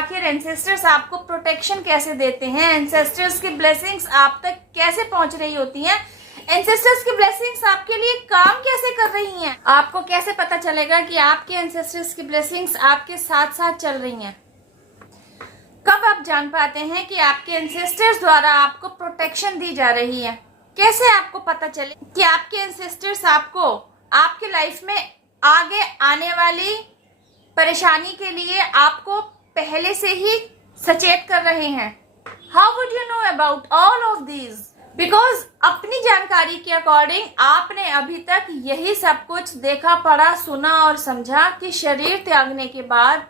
आखिर एंसेस्टर्स आपको प्रोटेक्शन कैसे देते हैं, एंसेस्टर्स की ब्लेसिंग्स आप तक कैसे पहुंच रही होती हैं, एंसेस्टर्स की ब्लेसिंग्स आपके लिए काम कैसे कर रही हैं। आपको कैसे पता चलेगा कि आपके एंसेस्टर्स की ब्लेसिंग्स आपके साथ साथ चल रही हैं। कब आप जान पाते हैं कि आपके एंसेस्टर्स द्वारा आपको प्रोटेक्शन दी जा रही है। कैसे आपको पता चले कि आपके एंसेस्टर्स आपको आपके लाइफ में आगे आने वाली परेशानी के लिए आपको पहले से ही सचेत कर रहे हैं। How would you know about all of these? Because अपनी जानकारी के अकॉर्डिंग आपने अभी तक यही सब कुछ देखा, पढ़ा, सुना और समझा कि शरीर त्यागने के बाद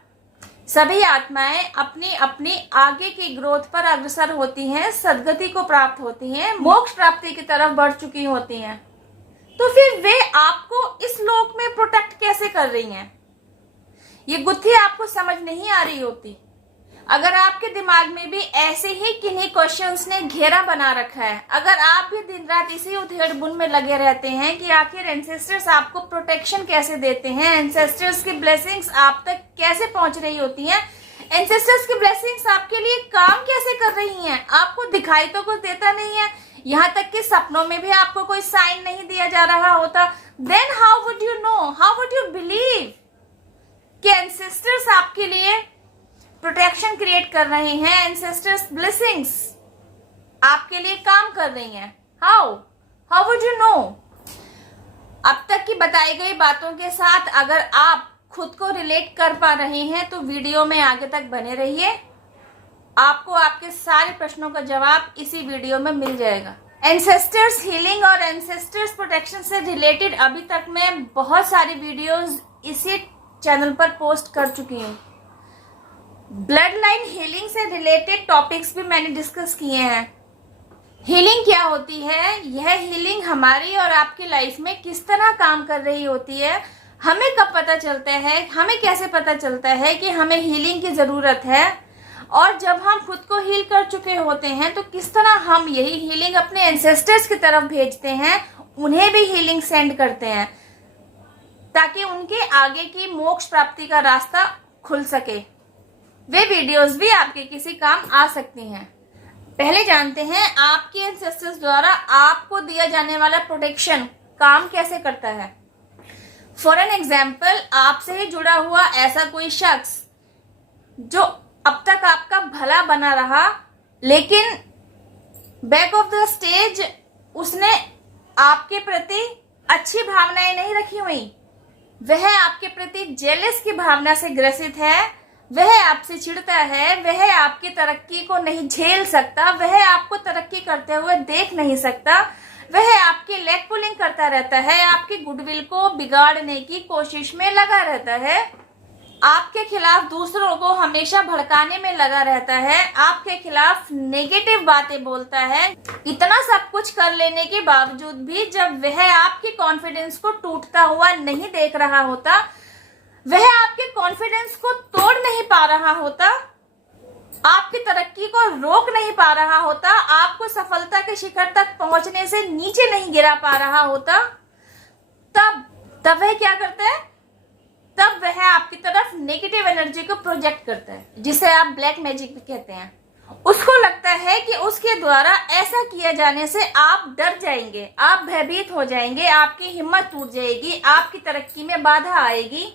सभी आत्माएं अपनी अपनी आगे की ग्रोथ पर अग्रसर होती हैं, सद्गति को प्राप्त होती हैं, मोक्ष प्राप्ति की तरफ बढ़ चुकी होती हैं। तो फिर वे आपको इस लोक में प्रोटेक्ट कैसे कर रही हैं? ये गुत्थी आपको समझ नहीं आ रही होती। अगर आपके दिमाग में भी ऐसे ही किन्हीं क्वेश्चंस ने घेरा बना रखा है, अगर आप भी दिन रात इसी उधेड़-बुन में लगे रहते हैं कि आखिर एंसेस्टर्स आपको प्रोटेक्शन कैसे देते हैं, एंसेस्टर्स की ब्लेसिंग्स आप तक कैसे पहुंच रही होती हैं, एंसेस्टर्स की ब्लेसिंग्स आपके लिए काम कैसे कर रही हैं, आपको दिखाई तो कुछ देता नहीं है, यहाँ तक कि सपनों में भी आपको कोई साइन नहीं दिया जा रहा होता, then how would you know, how would you believe कि एंसेस्टर्स आपके लिए प्रोटेक्शन क्रिएट कर रहे हैं, एंसेस्टर्स ब्लेसिंग्स आपके लिए काम कर रही हैं? How would you no? अब तक की बताई गई बातों के साथ अगर आप खुद को रिलेट कर पा रहे हैं तो वीडियो में आगे तक बने रहिए। आपको आपके सारे प्रश्नों का जवाब इसी वीडियो में मिल जाएगा। एंसेस्टर्स हीलिंग और एंसेस्टर्स प्रोटेक्शन से रिलेटेड अभी तक मैं बहुत सारी वीडियोस इसी चैनल पर पोस्ट कर चुकी हूँ। ब्लड लाइन हीलिंग से रिलेटेड टॉपिक्स भी मैंने डिस्कस किए हैं। हीलिंग क्या होती है, यह हीलिंग हमारी और आपकी लाइफ में किस तरह काम कर रही होती है, हमें कब पता चलता है, हमें कैसे पता चलता है कि हमें हीलिंग की जरूरत है, और जब हम खुद को हील कर चुके होते हैं तो किस तरह हम यही हीलिंग अपने एंसेस्टर्स की तरफ भेजते हैं, उन्हें भी हीलिंग सेंड करते हैं ताकि उनके आगे की मोक्ष प्राप्ति का रास्ता खुल सके। वे वीडियोस भी आपके किसी काम आ सकती हैं। पहले जानते हैं आपके एंसेस्टर्स द्वारा आपको दिया जाने वाला प्रोटेक्शन काम कैसे करता है। फॉर एन एग्जाम्पल, आपसे ही जुड़ा हुआ ऐसा कोई शख्स जो अब तक आपका भला बना रहा, लेकिन बैक ऑफ द स्टेज उसने आपके प्रति अच्छी भावनाएं नहीं रखी हुई, वह आपके प्रति जेलस की भावना से ग्रसित है, वह आपसे चिढ़ता है, वह आपकी तरक्की को नहीं झेल सकता, वह आपको तरक्की करते हुए देख नहीं सकता, वह आपकी लेग पुलिंग करता रहता है, आपकी गुडविल को बिगाड़ने की कोशिश में लगा रहता है, आपके खिलाफ दूसरों को हमेशा भड़काने में लगा रहता है, आपके खिलाफ नेगेटिव बातें बोलता है। इतना सब कुछ कर लेने के बावजूद भी जब वह आपके कॉन्फिडेंस को टूटता हुआ नहीं देख रहा होता, वह आपके कॉन्फिडेंस को तोड़ नहीं पा रहा होता, आपकी तरक्की को रोक नहीं पा रहा होता, आपको सफलता के शिखर तक पहुंचने से नीचे नहीं गिरा पा रहा होता, तब वह क्या करता है? तब वह आपकी तरफ नेगेटिव एनर्जी को प्रोजेक्ट करता है, जिसे आप ब्लैक मैजिक भी कहते हैं। उसको लगता है कि उसके द्वारा ऐसा किया जाने से आप डर जाएंगे, आप भयभीत हो जाएंगे, आपकी हिम्मत टूट जाएगी, आपकी तरक्की में बाधा आएगी।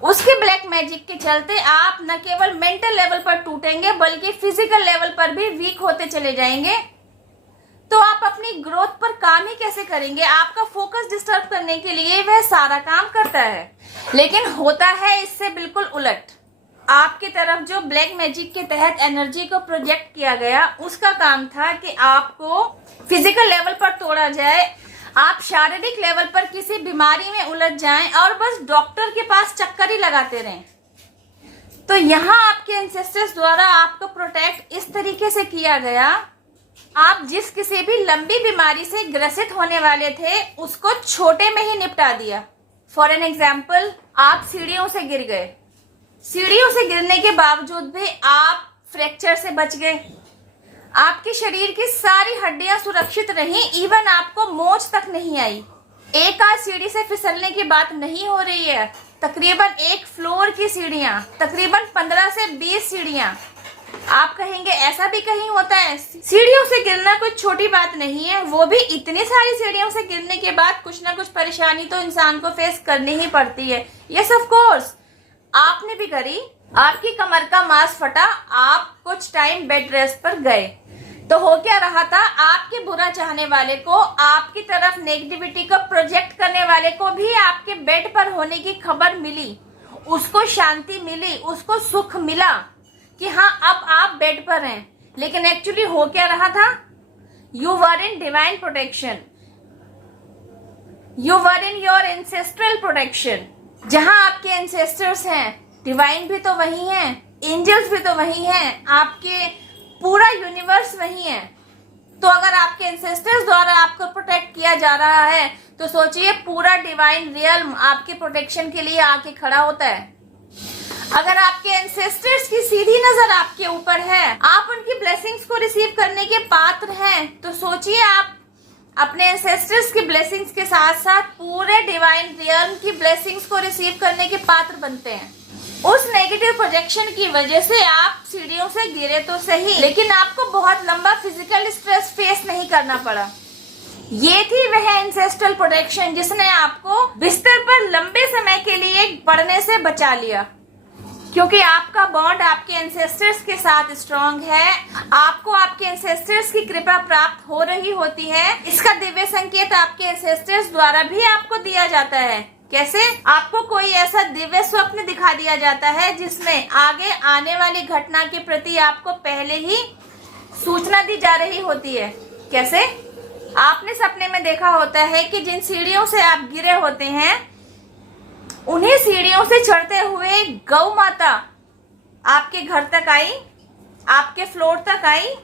उसके ब्लैक मैजिक के चलते आप न केवल मेंटल लेवल पर टूटेंगे बल्कि फिजिकल लेवल पर भी वीक होते चले जाएंगे। तो आप अपनी ग्रोथ पर काम ही कैसे करेंगे? आपका फोकस डिस्टर्ब करने के लिए वह सारा काम करता है, लेकिन होता है इससे बिल्कुल उलट। आपकी तरफ जो ब्लैक मैजिक के तहत एनर्जी को प्रोजेक्ट किया गया, उसका काम था कि आपको फिजिकल लेवल पर तोड़ा जाए, आप शारीरिक लेवल पर किसी बीमारी में उलझ जाएं और बस डॉक्टर के पास चक्कर ही लगाते रहें। तो यहाँ आपके एंसेस्टर्स द्वारा आपको प्रोटेक्ट इस तरीके से किया गया, आप जिस किसी भी लंबी बीमारी से ग्रसित होने वाले थे उसको छोटे में ही निपटा दिया। फॉर एन एग्जाम्पल, आप सीढ़ियों से गिर गए, सीढ़ियों से गिरने के बावजूद भी आप फ्रैक्चर से बच गए, आपके शरीर की सारी हड्डियां सुरक्षित रहीं, इवन आपको मोच तक नहीं आई। एक आध सीढ़ी से फिसलने की बात नहीं हो रही है, तकरीबन एक फ्लोर की सीढ़ियां, तकरीबन 15 से 20 सीढ़ियां। आप कहेंगे ऐसा भी कहीं होता है? सीढ़ियों से गिरना कोई छोटी बात नहीं है, वो भी इतनी सारी सीढ़ियों से गिरने के बाद कुछ ना कुछ परेशानी तो इंसान को फेस करनी ही पड़ती है। यस ऑफ कोर्स, आपने भी करी, आपकी कमर का मांस फटा, आप कुछ टाइम बेड रेस्ट पर गए, तो हो क्या रहा था? आपके बुरा चाहने वाले को, आपकी तरफ नेगेटिविटी को प्रोजेक्ट करने वाले को भी आपके बेड पर होने की खबर मिली, उसको शांति मिली, उसको सुख मिला कि हाँ अब आप बेड पर हैं। लेकिन एक्चुअली हो क्या रहा था? You were in divine protection, you were in your ancestral protection. जहां आपके एंसेस्टर्स हैं, डिवाइन भी तो वही हैं, एंजल्स भी तो वही हैं, आपके पूरा यूनिवर्स वही है। तो अगर आपके एंसेस्टर्स द्वारा आपको प्रोटेक्ट किया जा रहा है तो सोचिए पूरा डिवाइन रियल्म आपके प्रोटेक्शन के लिए आके खड़ा होता है। अगर आपके एंसेस्टर्स की सीधी नजर आपके ऊपर है, आप उनकी ब्लेसिंग्स को रिसीव करने के पात्र हैं, तो सोचिए आप अपने एंसेस्टर्स की ब्लेसिंग्स के साथ साथ पूरे डिवाइन रियल्म की ब्लेसिंग्स को रिसीव करने के पात्र बनते हैं। उस नेगेटिव प्रोजेक्शन की वजह से आप सीढ़ियों से गिरे तो सही, लेकिन आपको बहुत लंबा फिजिकल स्ट्रेस फेस नहीं करना पड़ा। ये थी वह एंसेस्ट्रल प्रोटेक्शन जिसने आपको बिस्तर पर लंबे समय के लिए पड़ने से बचा लिया, क्योंकि आपका बॉन्ड आपके एंसेस्टर्स के साथ स्ट्रॉन्ग है, आपको आपके एंसेस्टर्स की कृपा प्राप्त हो रही होती है। इसका दिव्य संकेत आपके एंसेस्टर्स द्वारा भी आपको दिया जाता है। कैसे? आपको कोई ऐसा दिव्य स्वप्न दिखा दिया जाता है जिसमें आगे आने वाली घटना के प्रति आपको पहले ही सूचना दी जा रही होती है। कैसे? आपने सपने में देखा होता है कि जिन सीढ़ियों से आप गिरे होते हैं, उन्हीं सीढ़ियों से चढ़ते हुए गौ माता आपके घर तक आई, आपके फ्लोर तक आई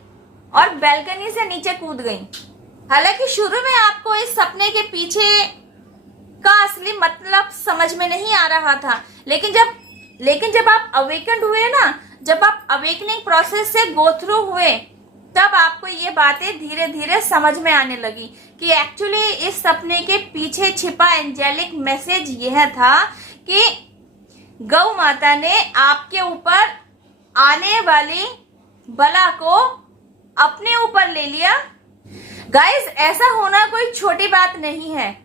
और बैल्कनी से नीचे कूद गई। हालांकि शुरू में आपको इस सपने के पीछे का असली मतलब समझ में नहीं आ रहा था, लेकिन जब आप अवेकन्ड हुए ना, जब आप अवेकनिंग प्रोसेस से गो थ्रू हुए, तब आपको ये बातें धीरे धीरे समझ में आने लगी कि एक्चुअली इस सपने के पीछे छिपा एंजेलिक मैसेज यह था कि गौ माता ने आपके ऊपर आने वाली बला को अपने ऊपर ले लिया। गाइस, ऐसा होना कोई छोटी बात नहीं है।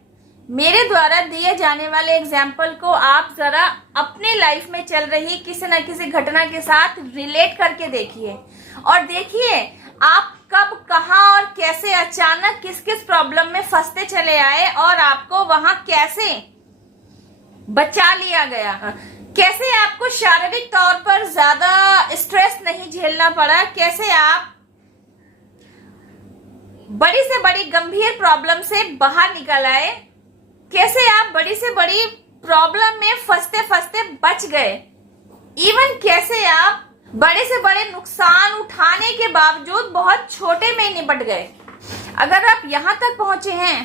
मेरे द्वारा दिए जाने वाले एग्जाम्पल को आप जरा अपने लाइफ में चल रही किसी न किसी घटना के साथ रिलेट करके देखिए और देखिए आप कब, कहां और कैसे अचानक किस किस प्रॉब्लम में फंसते चले आए और आपको वहां कैसे बचा लिया गया, कैसे आपको शारीरिक तौर पर ज्यादा स्ट्रेस नहीं झेलना पड़ा, कैसे आप बड़ी से बड़ी गंभीर प्रॉब्लम से बाहर निकल आए, कैसे आप बड़ी से बड़ी प्रॉब्लम में फंसते फंसते बच गए, इवन कैसे आप बड़े से बड़े नुकसान उठाने के बावजूद बहुत छोटे में निपट गए। अगर आप यहाँ तक पहुंचे हैं,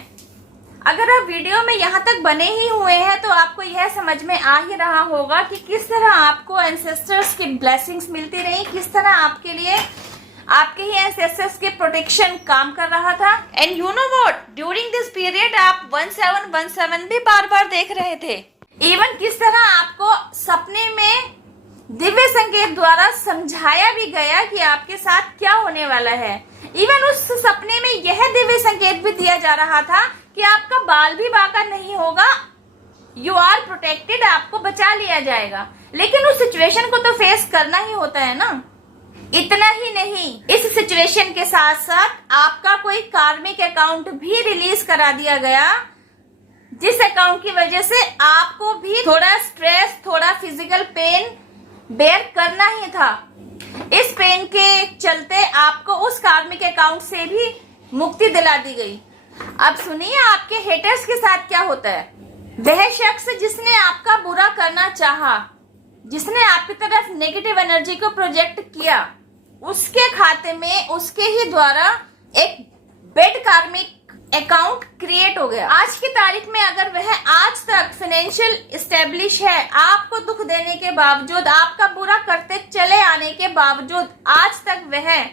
अगर आप वीडियो में यहाँ तक बने ही हुए हैं, तो आपको यह समझ में आ ही रहा होगा कि किस तरह आपको एंसेस्टर्स की ब्लेसिंग्स मिलती रही, किस तरह आपके लिए आपके ही एंसेस्टर्स के प्रोटेक्शन काम कर रहा था। And you know what, during this period आप 1717 भी बार बार देख रहे थे। इवन किस तरह आपको सपने में दिव्य संकेत द्वारा समझाया भी गया कि आपके साथ क्या होने वाला है। इवन उस सपने में यह दिव्य संकेत भी दिया जा रहा था कि आपका बाल भी बांका नहीं होगा, यू आर प्रोटेक्टेड, आपको बचा लिया जाएगा। लेकिन उस सिचुएशन को तो फेस करना ही होता है ना। इतना ही नहीं, इस सिचुएशन के साथ साथ आपका कोई कार्मिक अकाउंट भी रिलीज करा दिया गया, जिस अकाउंट की वजह से आपको भी थोड़ा स्ट्रेस, थोड़ा फिजिकल पेन बेयर करना ही था। इस पेन के चलते आपको उस कार्मिक अकाउंट से भी मुक्ति दिला दी गई। अब सुनिए आपके हेटर्स के साथ क्या होता है। वह शख्स जिसने आपका बुरा करना चाहा, जिसने आपकी तरफ नेगेटिव एनर्जी को प्रोजेक्ट किया, उसके खाते में उसके ही द्वारा एक बेड कार्मिक अकाउंट क्रिएट हो गया। आज की तारीख में अगर वह आज तक फाइनेंशियल स्टेब्लिश है, आपको दुख देने के बावजूद, आपका बुरा करते चले आने के बावजूद आज तक वह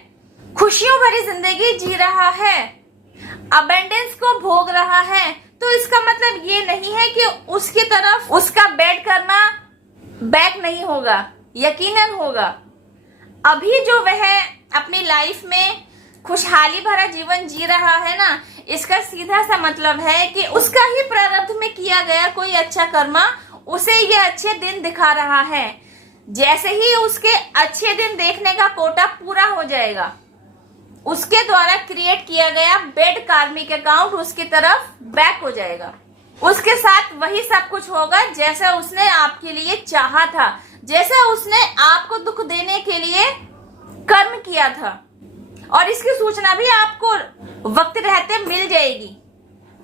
खुशियों भरी जिंदगी जी रहा है, अबेंडेंस को भोग रहा है, तो इसका मतलब ये नहीं है कि उसकी तरफ उसका बैड कर्मा बैक नहीं होगा, यकीनन होगा। अभी जो वह अपनी लाइफ में खुशहाली भरा जीवन जी रहा है ना, इसका सीधा सा मतलब है कि उसका ही प्रारब्ध में किया गया कोई अच्छा कर्मा उसे ये अच्छे दिन दिखा रहा है। जैसे ही उसके अच्छे दिन देखने का कोटा पूरा हो जाएगा, उसके द्वारा क्रिएट किया गया बेड कार्मिक अकाउंट उसकी तरफ बैक हो जाएगा। उसके साथ वही सब कुछ होगा जैसा उसने आपके लिए चाहा था, जैसा उसने आपको दुख देने के लिए कर्म किया था। और इसकी सूचना भी आपको वक्त रहते मिल जाएगी।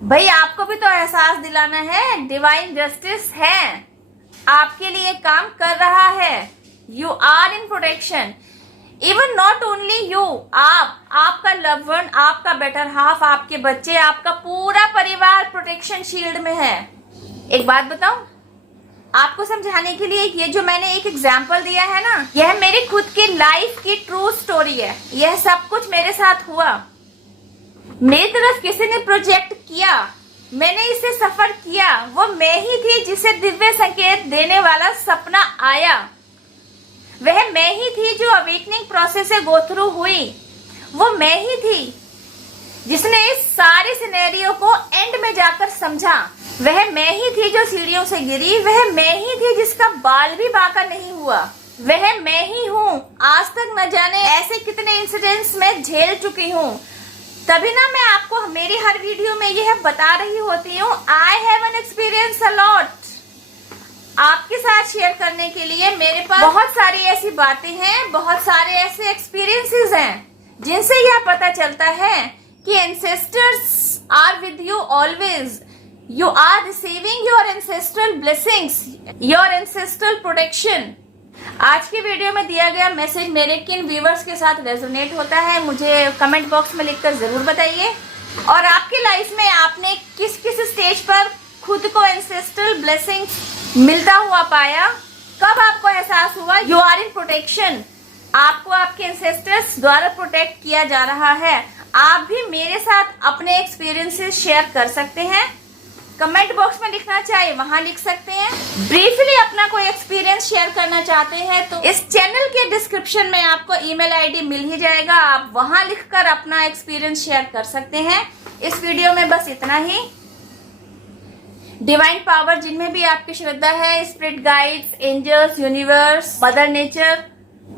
भाई आपको भी तो एहसास दिलाना है, डिवाइन जस्टिस है, आपके लिए काम कर रहा है। You are in protection. Even not only you, आपका लव वन, आपका बेटर हाफ, आपके बच्चे, आपका पूरा परिवार प्रोटेक्शन शील्ड में है। एक बात बताऊं आपको समझाने के लिए, ये जो मैंने एक एग्जाम्पल दिया है ना, यह मेरी खुद की लाइफ की ट्रू स्टोरी है। यह सब कुछ मेरे साथ हुआ, मेरी तरफ किसी ने प्रोजेक्ट किया, मैंने इसे सफर किया। वो मैं ही थी जिसे दिव्य संकेत देने वाला सपना आया। वह मैं ही थी जो अवेकनिंग प्रोसेस से गो थ्रू हुई। वो मैं ही थी जिसने इस सारे सिनेरियो को एंड में जाकर समझा। वह मैं ही थी जो सीढ़ियों से गिरी। वह मैं ही थी जिसका बाल भी बांका नहीं हुआ। वह मैं ही हूँ। आज तक न जाने ऐसे कितने इंसिडेंट्स में झेल चुकी हूँ। तभी ना मैं आपको मेरी हर वीडियो में यह बता रही होती हूँ, I have an experience a lot. आपके साथ शेयर करने के लिए मेरे पास बहुत सारी ऐसी बातें हैं, बहुत सारे ऐसे एक्सपीरियंसेस हैं जिनसे यह पता चलता है कि ancestors are with you always. You are receiving your ancestral blessings, your ancestral protection। आज की वीडियो में दिया गया मैसेज मेरे किन व्यूवर्स के साथ रेजोनेट होता है, मुझे कमेंट बॉक्स में लिखकर जरूर बताइए। और आपकी लाइफ में आपने किस किस स्टेज पर खुद को एंसेस्ट्रल ब्लेसिंग्स मिलता हुआ पाया, कब आपको एहसास हुआ यू आर इन प्रोटेक्शन, आपको आपके एंसेस्टर्स द्वारा प्रोटेक्ट किया जा रहा है। आप भी मेरे साथ अपने एक्सपीरियंसेस शेयर कर सकते हैं। कमेंट बॉक्स में लिखना चाहिए वहां लिख सकते हैं। ब्रीफली अपना कोई एक्सपीरियंस शेयर करना चाहते हैं तो इस चैनल के डिस्क्रिप्शन में आपको ईमेल आईडी मिल ही जाएगा, आप वहां लिखकर अपना एक्सपीरियंस शेयर कर सकते हैं। इस वीडियो में बस इतना ही। डिवाइन पावर जिनमें भी आपकी श्रद्धा है, spirit guides, angels, universe, mother nature,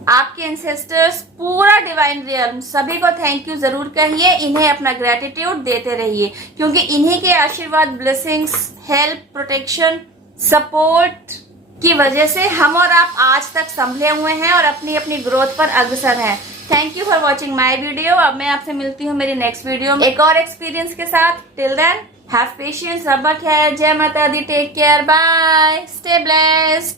आपके एंसेस्टर्स, पूरा डिवाइन रियल्म, सभी को थैंक यू जरूर कहिए। इन्हें अपना ग्रेटिट्यूड देते रहिए क्योंकि इन्हीं के आशीर्वाद, ब्लेसिंग्स, हेल्प, प्रोटेक्शन, सपोर्ट की वजह से हम और आप आज तक संभले हुए हैं और अपनी अपनी ग्रोथ पर अग्रसर हैं। Thank you for watching my video. अब मैं आपसे मिलती हूँ मेरी नेक्स्ट वीडियो में एक और एक्सपीरियंस के साथ। टिल देन हैव पेशेंस, रब्बा खैर, जय माता दी, take care, bye, stay blessed.